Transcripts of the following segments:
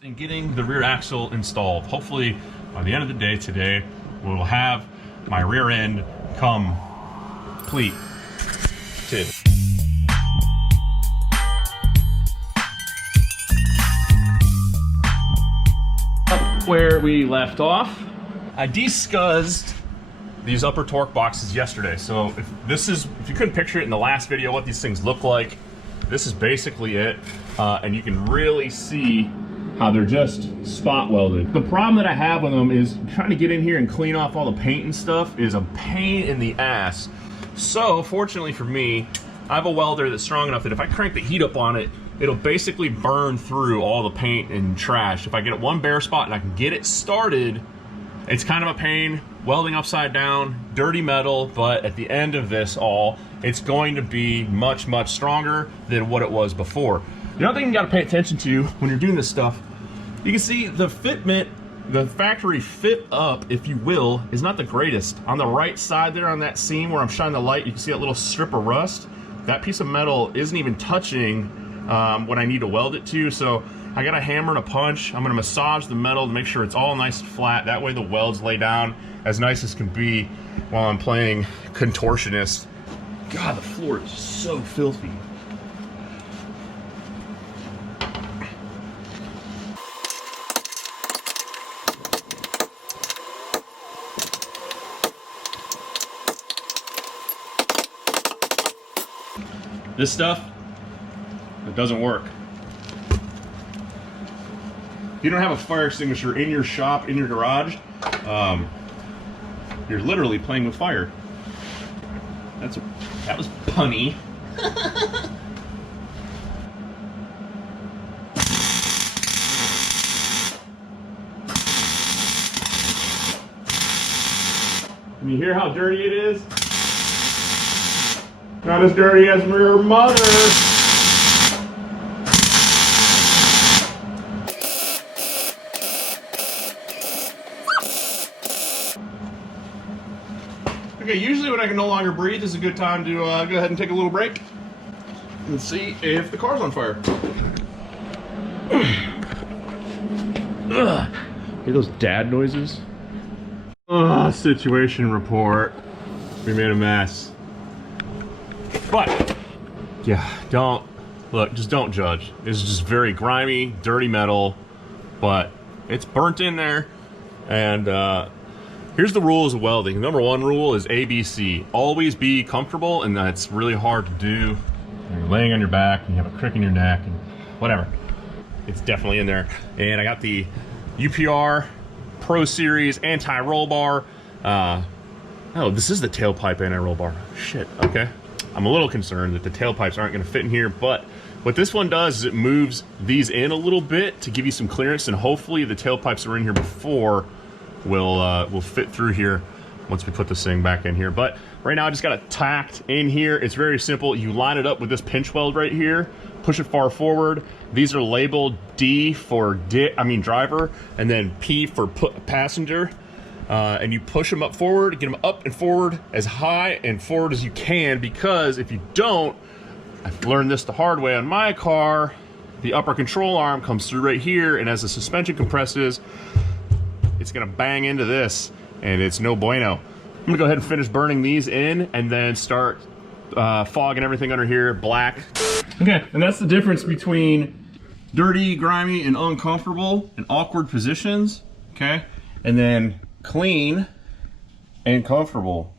in getting the rear axle installed. Hopefully by the end of the day today, we'll have my rear end completed. Where we left off, I discussed these upper torque boxes yesterday. So if you couldn't picture it in the last video what these things look like, this is basically it. And you can really see how they're just spot welded. The problem that I have with them is trying to get in here and clean off all the paint and stuff is a pain in the ass. So fortunately for me, I have a welder that's strong enough that if I crank the heat up on it, it'll basically burn through all the paint and trash. If I get it one bare spot and I can get it started, it's kind of a pain, welding upside down, dirty metal, but at the end of this all, it's going to be much, much stronger than what it was before. The other thing you gotta pay attention to when you're doing this stuff, you can see the fitment, the factory fit up, if you will, is not the greatest. On the right side there on that seam where I'm shining the light, you can see that little strip of rust. That piece of metal isn't even touching what I need to weld it to, so I got a hammer and a punch. I'm gonna massage the metal to make sure it's all nice and flat. That way the welds lay down as nice as can be while I'm playing contortionist. God, the floor is so filthy. This stuff, it doesn't work. If you don't have a fire extinguisher in your shop, in your garage, you're literally playing with fire. That was punny. Can you hear how dirty it is? Not as dirty as your mother. Okay, usually when I can no longer breathe is a good time to go ahead and take a little break and see if the car's on fire. Hear those dad noises? Situation report. We made a mess. But, yeah, just don't judge. It's just very grimy, dirty metal, but it's burnt in there. And here's the rules of welding. Number one rule is ABC. Always be comfortable, and that's really hard to do. You're laying on your back, and you have a crick in your neck, and whatever. It's definitely in there. And I got the UPR Pro Series anti-roll bar. Oh, this is the tailpipe anti-roll bar. Shit, okay. I'm a little concerned that the tailpipes aren't going to fit in here, but what this one does is it moves these in a little bit to give you some clearance, and hopefully the tailpipes that are in here before will fit through here once we put this thing back in here. But right now I just got it tacked in here. It's very simple. You line it up with this pinch weld right here, push it far forward. These are labeled D for driver, and then P for passenger. And you push them up forward, get them up and forward as high and forward as you can, because if you don't, I've learned this the hard way on my car, the upper control arm comes through right here, and as the suspension compresses, it's gonna bang into this, and it's no bueno. I'm gonna go ahead and finish burning these in, and then start fogging everything under here black. Okay, and that's the difference between dirty, grimy, and uncomfortable and awkward positions, okay? And then clean and comfortable.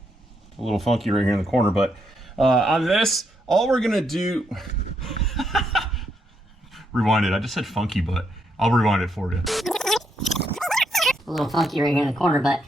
A little funky right here in the corner, but on this, all we're gonna do rewind it. I just said funky, but I'll rewind it for you. A little funky right here in the corner, but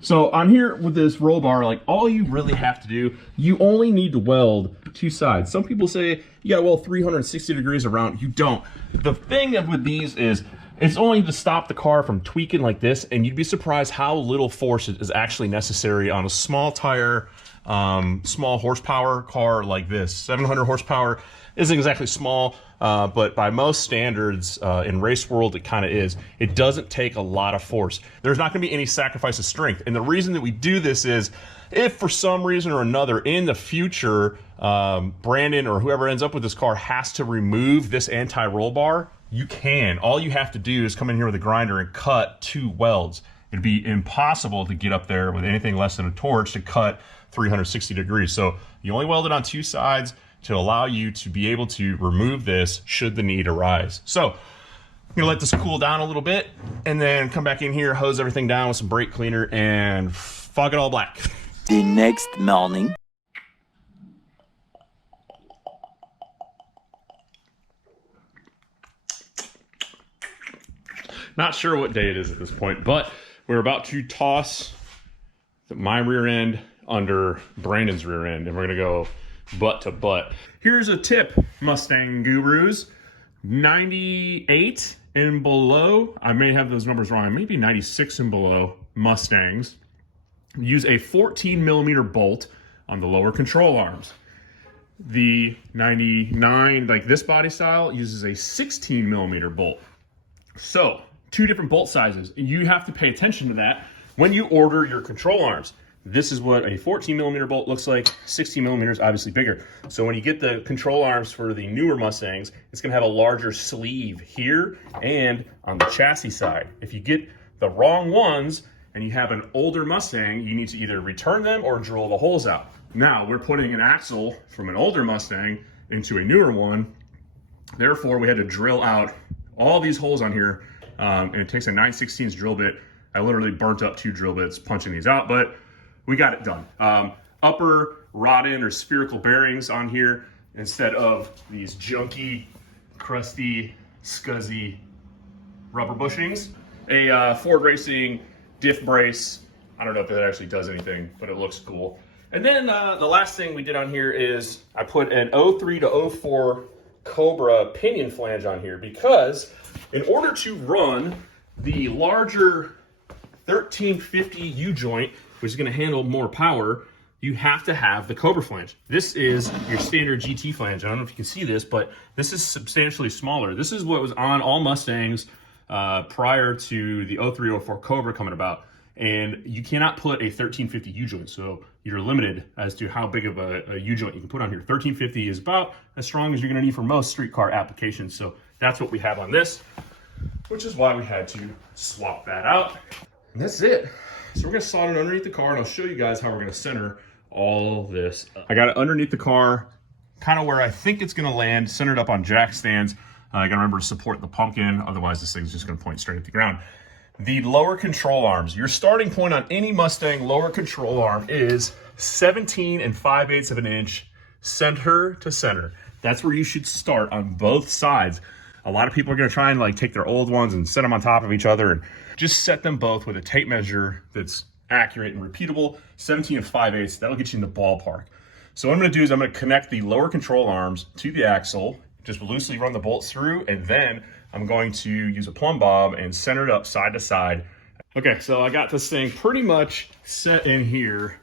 so on here with this roll bar, like, all you really have to do, you only need to weld two sides. Some people say you gotta weld 360 degrees around. You don't. The thing with these is it's only to stop the car from tweaking like this, and you'd be surprised how little force is actually necessary on a small tire, small horsepower car like this. 700 horsepower isn't exactly small, but by most standards in race world, it kind of is. It doesn't take a lot of force. There's not going to be any sacrifice of strength. And the reason that we do this is if for some reason or another in the future, Brandon or whoever ends up with this car has to remove this anti-roll bar, you can. All you have to do is come in here with a grinder and cut 2 welds. It'd be impossible to get up there with anything less than a torch to cut 360 degrees. So you only weld it on 2 sides to allow you to be able to remove this should the need arise. So I'm gonna let this cool down a little bit and then come back in here, hose everything down with some brake cleaner and fog it all black. The next morning. Not sure what day it is at this point, but we're about to toss my rear end under Brandon's rear end, and we're gonna go butt to butt. Here's a tip, Mustang gurus. 98 and below, I may have those numbers wrong, maybe 96 and below Mustangs use a 14 millimeter bolt on the lower control arms. The 99, like this body style, uses a 16 millimeter bolt. So 2 different bolt sizes, and you have to pay attention to that when you order your control arms. This is what a 14 millimeter bolt looks like. 16 millimeters, obviously bigger. So when you get the control arms for the newer Mustangs, it's gonna have a larger sleeve here and on the chassis side. If you get the wrong ones and you have an older Mustang, you need to either return them or drill the holes out. Now we're putting an axle from an older Mustang into a newer one. Therefore, we had to drill out all these holes on here, and it takes a 9/16 drill bit. I literally burnt up 2 drill bits punching these out, but we got it done. Upper rod end or spherical bearings on here instead of these junky, crusty, scuzzy rubber bushings. A Ford Racing diff brace. I don't know if that actually does anything, but it looks cool. And then the last thing we did on here is I put an 03 to 04 Cobra pinion flange on here because in order to run the larger 1350 U-joint, which is going to handle more power, you have to have the Cobra flange. This is your standard GT flange. I don't know if you can see this, but this is substantially smaller. This is what was on all Mustangs prior to the 0304 Cobra coming about. And you cannot put a 1350 U-joint, so you're limited as to how big of a U-joint you can put on here. 1350 is about as strong as you're going to need for most street car applications, so that's what we have on this, which is why we had to swap that out. And that's it. So we're gonna solder it underneath the car, and I'll show you guys how we're gonna center all this up. I got it underneath the car, kind of where I think it's gonna land, centered up on jack stands. I gotta remember to support the pumpkin, otherwise this thing's just gonna point straight at the ground. The lower control arms, your starting point on any Mustang lower control arm is 17 5/8 of an inch, center to center. That's where you should start on both sides. A lot of people are gonna try and like take their old ones and set them on top of each other, and just set them both with a tape measure that's accurate and repeatable. 17 5/8, that'll get you in the ballpark. So what I'm gonna do is I'm gonna connect the lower control arms to the axle, just loosely run the bolts through, and then I'm going to use a plumb bob and center it up side to side. Okay, so I got this thing pretty much set in here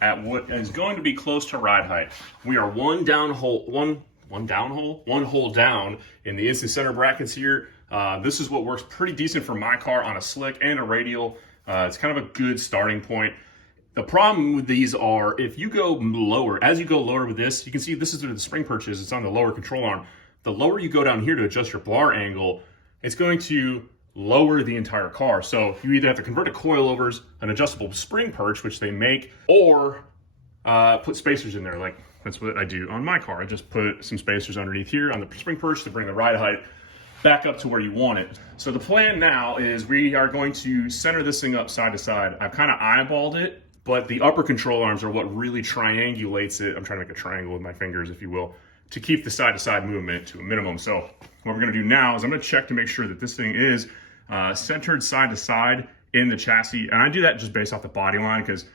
at what is going to be close to ride height. We are one hole down in the instant center brackets here. This is what works pretty decent for my car on a slick and a radial. It's kind of a good starting point. The problem with these are if you go lower, as you go lower with this, you can see this is where the spring perch is. It's on the lower control arm. The lower you go down here to adjust your bar angle, it's going to lower the entire car. So you either have to convert to coilovers, an adjustable spring perch, which they make, or put spacers in there. Like that's what I do on my car. I just put some spacers underneath here on the spring perch to bring the ride height back up to where you want it. So the plan now is we are going to center this thing up side to side. I've kind of eyeballed it, but the upper control arms are what really triangulates it. I'm trying to make a triangle with my fingers, if you will, to keep the side to side movement to a minimum. So what we're gonna do now is I'm gonna check to make sure that this thing is centered side to side in the chassis. And I do that just based off the body line because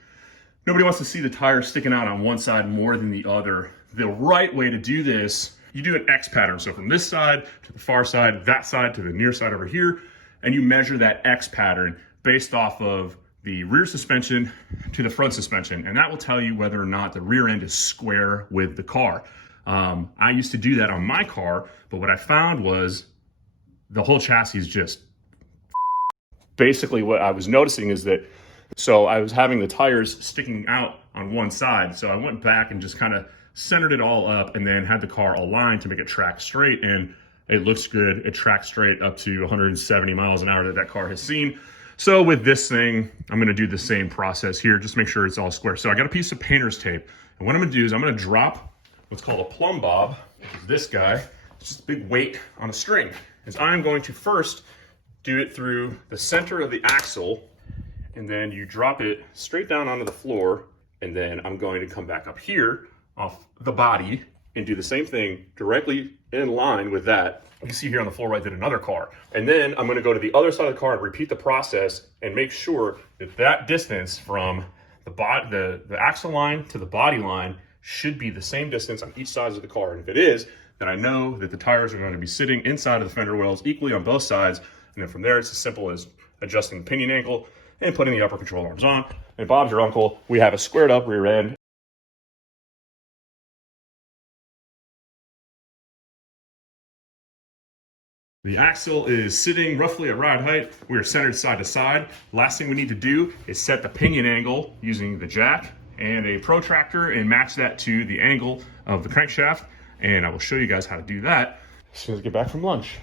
nobody wants to see the tires sticking out on one side more than the other. The right way to do this, you do an X pattern. So from this side to the far side, that side to the near side over here, and you measure that X pattern based off of the rear suspension to the front suspension. And that will tell you whether or not the rear end is square with the car. I used to do that on my car, but what I found was the whole chassis is just basically what I was noticing is that, so I was having the tires sticking out on one side. So I went back and just kind of centered it all up and then had the car aligned to make it track straight. And It looks good. It tracks straight up to 170 miles an hour that car has seen. So with this thing, I'm gonna do the same process here, just make sure it's all square. So I got a piece of painter's tape. And what I'm gonna do is I'm gonna drop what's called a plumb bob, which is this guy. It's just a big weight on a string. Is I'm going to first do it through the center of the axle, and then you drop it straight down onto the floor, and then I'm going to come back up here off the body and do the same thing directly in line with that. You can see here on the floor, I did another car. And then I'm gonna go to the other side of the car and repeat the process and make sure that that distance from the axle line to the body line should be the same distance on each side of the car. And if it is, then I know that the tires are going to be sitting inside of the fender wells equally on both sides. And then from there, it's as simple as adjusting the pinion angle and putting the upper control arms on. And Bob's your uncle, we have a squared up rear end. The axle is sitting roughly at ride height. We are centered side to side. Last thing we need to do is set the pinion angle using the jack and a protractor and match that to the angle of the crankshaft. And I will show you guys how to do that as soon as I get back from lunch.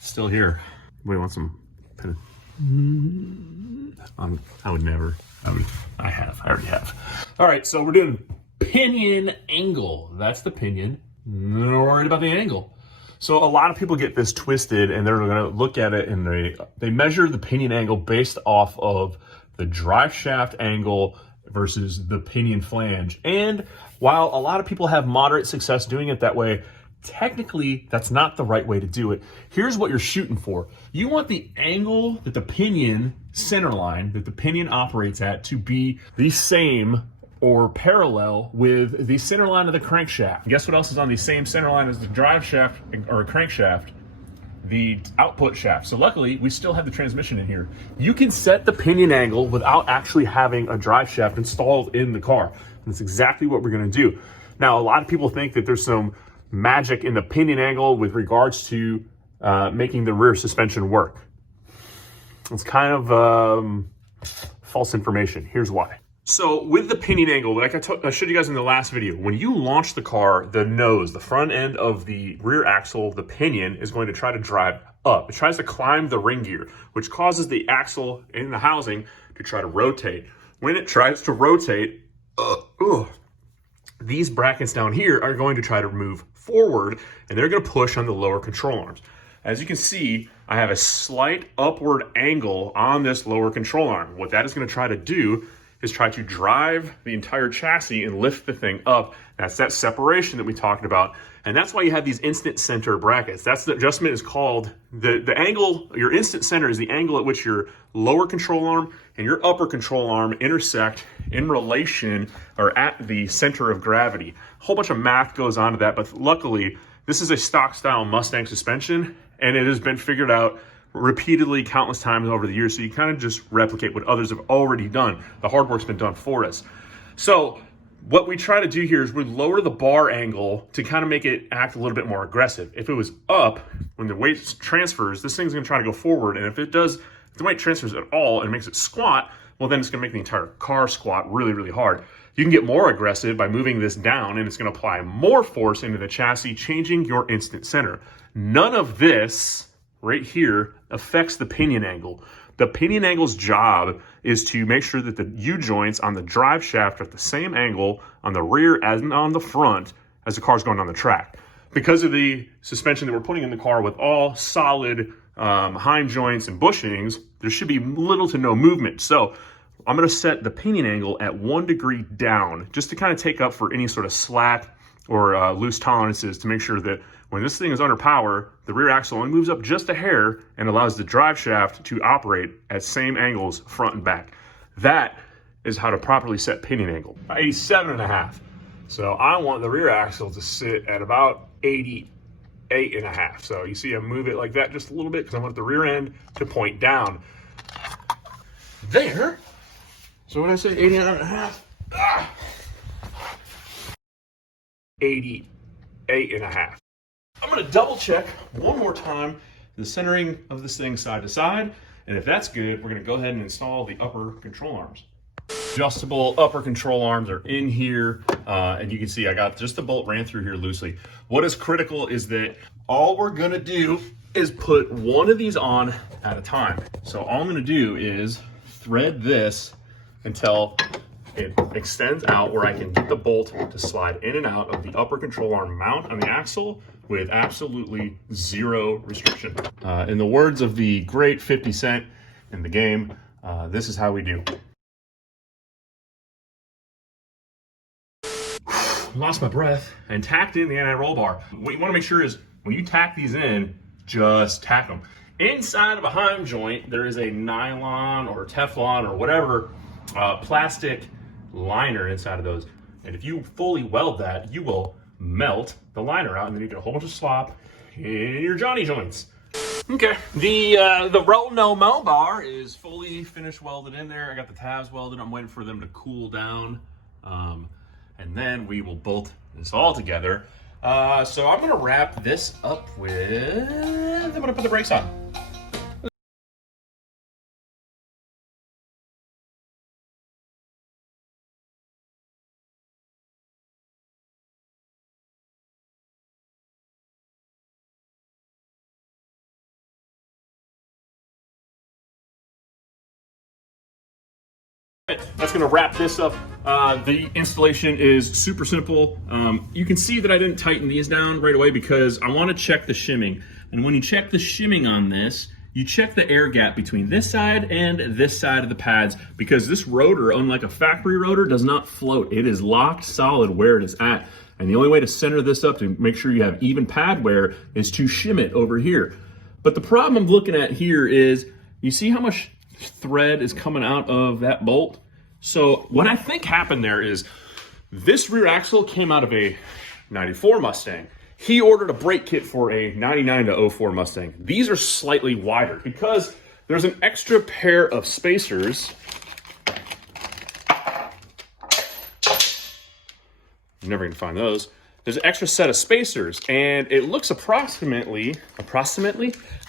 Still here. Anybody want some? I would never. I already have. All right, so we're doing pinion angle. That's the pinion. Not worried about the angle. So a lot of people get this twisted, and they're going to look at it and they measure the pinion angle based off of the drive shaft angle versus the pinion flange. And while a lot of people have moderate success doing it that way, technically that's not the right way to do it. Here's what you're shooting for. You want the angle that the pinion center line, that the pinion operates at, to be the same or parallel with the center line of the crankshaft. Guess what else is on the same center line as the drive shaft or crankshaft? The output shaft. So luckily, we still have the transmission in here. You can set the pinion angle without actually having a drive shaft installed in the car. And that's exactly what we're gonna do. Now, a lot of people think that there's some magic in the pinion angle with regards to making the rear suspension work. It's kind of false information. Here's why. So with the pinion angle, like I showed you guys in the last video, when you launch the car, the nose, the front end of the rear axle, the pinion is going to try to drive up. It tries to climb the ring gear, which causes the axle in the housing to try to rotate. When it tries to rotate, these brackets down here are going to try to move forward, and they're going to push on the lower control arms. As you can see, I have a slight upward angle on this lower control arm. What that is going to try to do is try to drive the entire chassis and lift the thing up. That's that separation that we talked about. And that's why you have these instant center brackets. That's the adjustment is called, the angle, your instant center is the angle at which your lower control arm and your upper control arm intersect in relation or at the center of gravity. A whole bunch of math goes on to that, but luckily, this is a stock style Mustang suspension, and it has been figured out repeatedly countless times over the years, so you kind of just replicate what others have already done. The hard work's been done for us. So what we try to do here is we lower the bar angle to kind of make it act a little bit more aggressive. If it was up, when the weight transfers, this thing's gonna try to go forward, and if the weight transfers at all and makes it squat, well then it's gonna make the entire car squat really, really hard. You can get more aggressive by moving this down, and it's gonna apply more force into the chassis, changing your instant center. None of this right here affects the pinion angle. The pinion angle's job is to make sure that the U-joints on the drive shaft are at the same angle on the rear as on the front as the car's going down the track. Because of the suspension that we're putting in the car with all solid hind joints and bushings, there should be little to no movement. So I'm gonna set the pinion angle at 1 degree down just to kind of take up for any sort of slack or loose tolerances to make sure that when this thing is under power, the rear axle only moves up just a hair and allows the drive shaft to operate at same angles front and back. That is how to properly set pinion angle. 87.5. So I want the rear axle to sit at about 88.5. So you see I move it like that just a little bit because I want the rear end to point down. There. So when I say 89.5, 88.5. I'm gonna double check one more time the centering of this thing side to side. And if that's good, we're gonna go ahead and install the upper control arms. Adjustable upper control arms are in here, and you can see I got just the bolt ran through here loosely. What is critical is that all we're gonna do is put one of these on at a time. So all I'm gonna do is thread this until it extends out where I can get the bolt to slide in and out of the upper control arm mount on the axle with absolutely zero restriction. In the words of the great 50 Cent in the game, this is how we do. Lost my breath and tacked in the anti-roll bar. What you want to make sure is when you tack these in, just tack them. Inside of a heim joint, there is a nylon or Teflon or whatever plastic liner inside of those. And if you fully weld that, you will melt the liner out and then you get a whole bunch of slop in your Johnny joints. Okay, the roll no mo bar is fully finished welded in there. I got the tabs welded. I'm waiting for them to cool down. And then we will bolt this all together. So I'm gonna wrap this up with, I'm gonna put the brakes on. That's gonna wrap this up. The installation is super simple. You can see that I didn't tighten these down right away because I wanna check the shimming. And when you check the shimming on this, you check the air gap between this side and this side of the pads because this rotor, unlike a factory rotor, does not float. It is locked solid where it is at. And the only way to center this up to make sure you have even pad wear is to shim it over here. But the problem I'm looking at here is, you see how much thread is coming out of that bolt? So what I think happened there is this rear axle came out of a 94 Mustang. He ordered a brake kit for a 99 to 04 Mustang. These are slightly wider because there's an extra pair of spacers. You're never gonna find those. There's an extra set of spacers and it looks approximately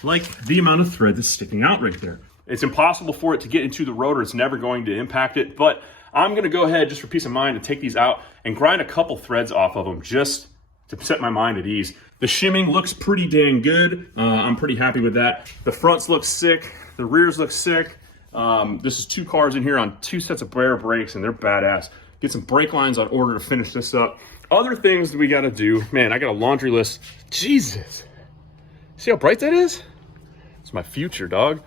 like the amount of thread that's sticking out right there. It's impossible for it to get into the rotor. It's never going to impact it, but I'm gonna go ahead just for peace of mind and take these out and grind a couple threads off of them just to set my mind at ease. The shimming looks pretty dang good. I'm pretty happy with that. The fronts look sick. The rears look sick. This is two cars in here on two sets of Baer brakes and they're badass. Get some brake lines on order to finish this up. Other things that we gotta do. Man, I got a laundry list. Jesus. See how bright that is? It's my future, dog.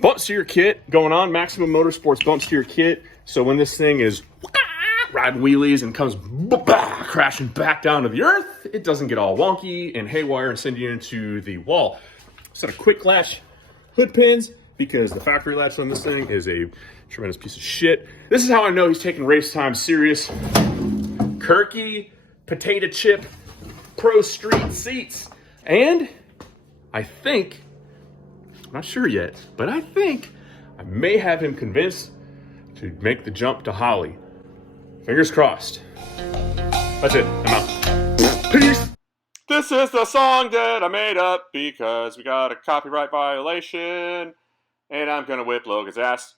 Bump steer kit going on, Maximum Motorsports bump steer kit. So when this thing is riding wheelies and comes crashing back down to the earth, it doesn't get all wonky and haywire and send you into the wall. Set of quick latch hood pins because the factory latch on this thing is a tremendous piece of shit. This is how I know he's taking race time serious. Kirky potato chip pro street seats. And I think, I'm not sure yet, but I think I may have him convinced to make the jump to Holly. Fingers crossed. That's it, I'm out. Peace. This is the song that I made up because we got a copyright violation and I'm gonna whip Logan's ass.